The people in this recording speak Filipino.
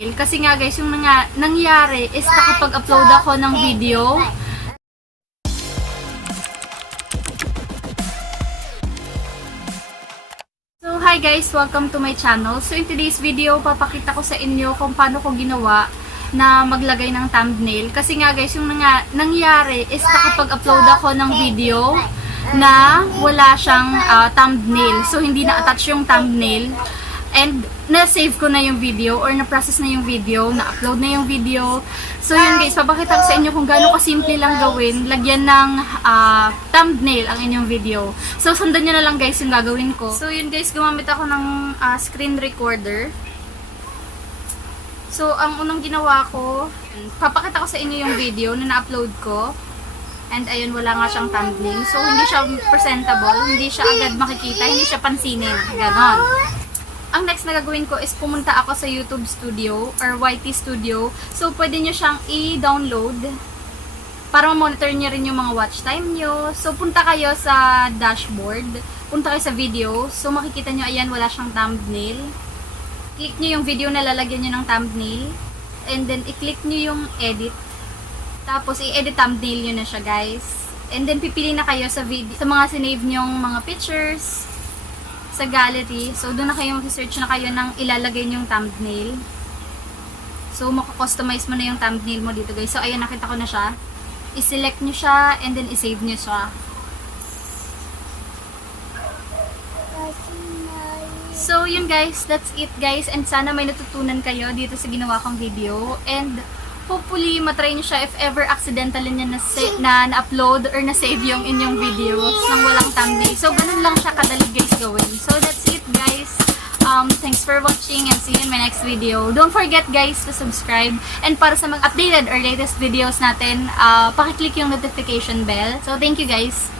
Kasi nga guys, yung nangyari is nakapag-upload ako ng video. So hi guys, welcome to my channel. So in today's video, papakita ko sa inyo kung paano ko ginawa na maglagay ng thumbnail. Kasi nga guys, yung nangyari is nakapag-upload ako ng video na wala siyang thumbnail. So hindi na-attach yung thumbnail. And na-save ko na yung video or na-process na yung video, na-upload na yung video. So yun guys, papakita ko sa inyo kung gaano kasimple lang gawin, lagyan ng thumbnail ang inyong video. So sundan nyo na lang guys yung gagawin ko. So yun guys, gumamit ako ng screen recorder. So ang unang ginawa ko, papakita ko sa inyo yung video na na-upload ko. And ayun, wala nga siyang thumbnail. So hindi siya presentable, hindi siya agad makikita, hindi siya pansinin. Ganon. Ang next na gagawin ko is pumunta ako sa YouTube Studio or YT Studio. So, pwede nyo siyang i-download para ma-monitor nyo rin yung mga watch time nyo. So, punta kayo sa dashboard. Punta kayo sa video. So, makikita nyo, ayan, wala siyang thumbnail. Click nyo yung video na lalagyan nyo ng thumbnail. And then, i-click nyo yung edit. Tapos, i-edit thumbnail nyo na siya, guys. And then, pipili na kayo sa video, sa mga sinave nyong mga pictures sa gallery. So, doon na kayo mag-search na kayo ng ilalagay nyong thumbnail. So, makakustomize mo na yung thumbnail mo dito, guys. So, ayan, nakita ko na siya. I-select nyo siya, and then i-save nyo siya. So, yun guys. That's it, guys. And sana may natutunan kayo dito sa ginawa kong video. And, hopefully, matry nyo siya if ever accidental niya na-upload or na-save yung inyong videos nang walang thumbnail. So, ganun lang siya kadali guys gawin. So, that's it guys. Thanks for watching and see you in my next video. Don't forget guys to subscribe. And para sa mga updated or latest videos natin, pakiclick yung notification bell. So, thank you guys.